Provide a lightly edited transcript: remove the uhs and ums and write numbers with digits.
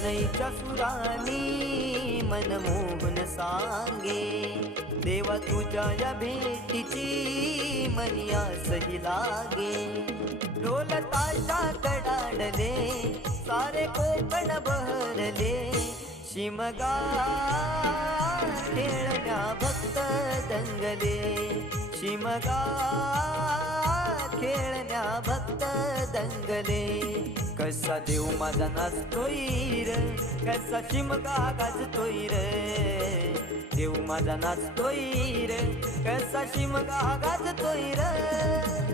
शनईच्या सुरानी मनमोहन सांगे, देवा तुझ्या या भेटीची मनी आसही लागे. ढोल ताशा कडाडले सारे कोकण बहरले, शिमगा खेळण्या भक्त दंगले, शिमगा खेळण्या भक्त दंगले. कसा देव माझा नाचतोय र, कसा शिमगा गाजतोय र, देव माझा नाचतोय र, कसा शिमगा गाजतोय र.